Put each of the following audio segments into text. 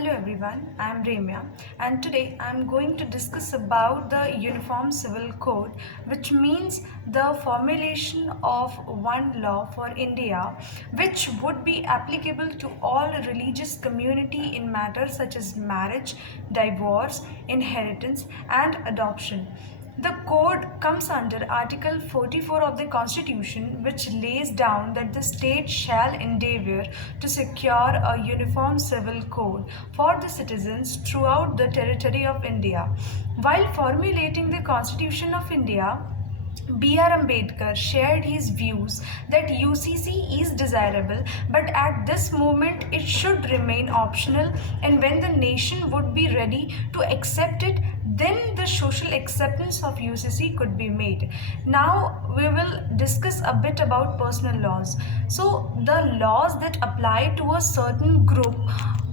Hello everyone, I am Remya and today I am going to discuss about the Uniform Civil Code, which means the formulation of one law for India which would be applicable to all religious community in matters such as marriage, divorce, inheritance and adoption. The code comes under Article 44 of the Constitution, which lays down that the state shall endeavour to secure a uniform civil code for the citizens throughout the territory of India. While formulating the Constitution of India, B.R. Ambedkar shared his views that UCC is desirable, but at this moment it should remain optional, and when the nation would be ready to accept it, then the social acceptance of UCC could be made. Now we will discuss a bit about personal laws. So the laws that apply to a certain group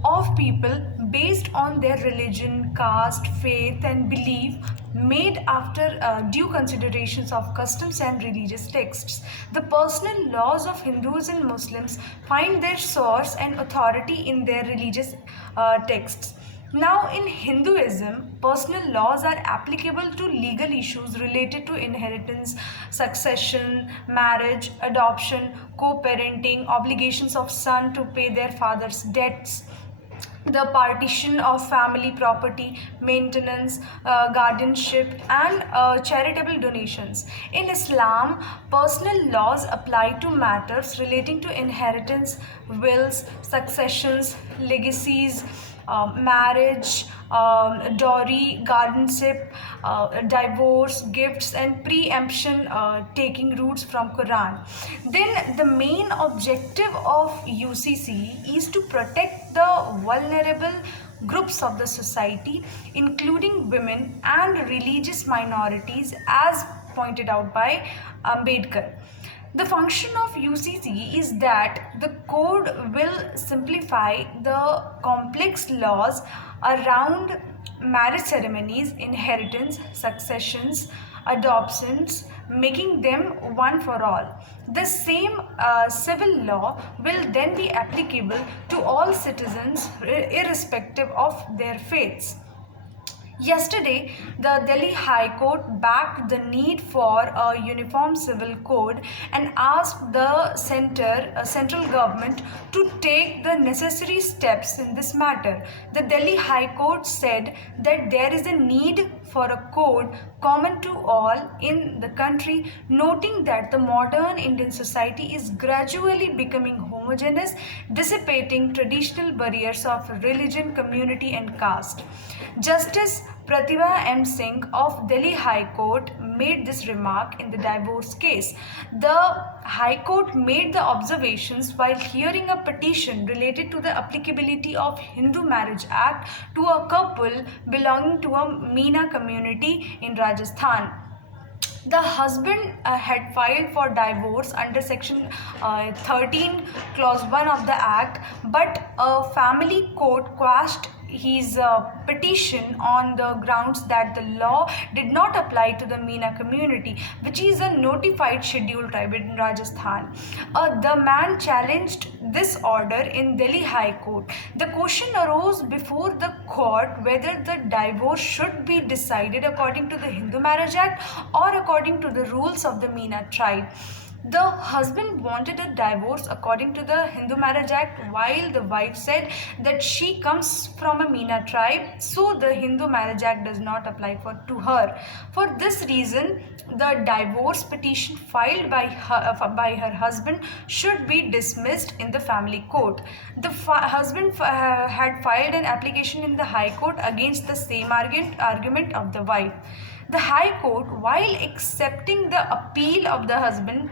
of people based on their religion, caste, faith and belief made after due considerations of customs and religious texts. The personal laws of Hindus and Muslims find their source and authority in their religious texts. Now, in Hinduism, personal laws are applicable to legal issues related to inheritance, succession, marriage, adoption, co-parenting, obligations of son to pay their father's debts, the partition of family property, maintenance, guardianship, and charitable donations. In Islam, personal laws apply to matters relating to inheritance, wills, successions, legacies, marriage, dowry, guardianship, divorce, gifts, and preemption taking roots from Quran. Then the main objective of UCC is to protect the vulnerable groups of the society, including women and religious minorities, as pointed out by Ambedkar. The function of UCC is that the code will simplify the complex laws around marriage ceremonies, inheritance, successions, adoptions, making them one for all. The same civil law will then be applicable to all citizens irrespective of their faiths. Yesterday, the Delhi High Court backed the need for a uniform civil code and asked the central government to take the necessary steps in this matter. The Delhi High Court said that there is a need for a code common to all in the country, noting that the modern Indian society is gradually becoming homogeneous, dissipating traditional barriers of religion, community and caste. Justice Pratibha M. Singh of Delhi High Court made this remark in the divorce case. The High Court made the observations while hearing a petition related to the applicability of Hindu Marriage Act to a couple belonging to a Meena community in Rajasthan. The husband had filed for divorce under section 13 clause 1 of the act, but a family court quashed his petition on the grounds that the law did not apply to the Meena community, which is a notified scheduled tribe in Rajasthan. The man challenged this order in Delhi High Court. The question arose before the court whether the divorce should be decided according to the Hindu Marriage Act or according to the rules of the Meena tribe. The husband wanted a divorce according to the Hindu Marriage Act, while the wife said that she comes from a Meena tribe, so the Hindu Marriage Act does not apply to her. For this reason, the divorce petition filed by her husband should be dismissed in the family court. The husband had filed an application in the High Court against the same argument of the wife. The High Court, while accepting the appeal of the husband,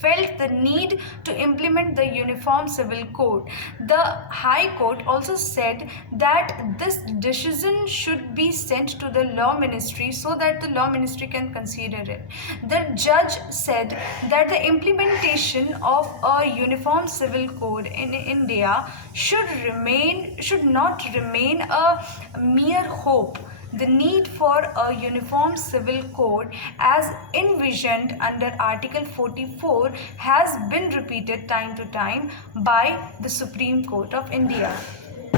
felt the need to implement the Uniform Civil Code. The High Court also said that this decision should be sent to the Law Ministry so that the Law Ministry can consider it. The judge said that the implementation of a Uniform Civil Code in India should not remain a mere hope. The need for a uniform civil code as envisioned under Article 44 has been repeated time to time by the Supreme Court of India.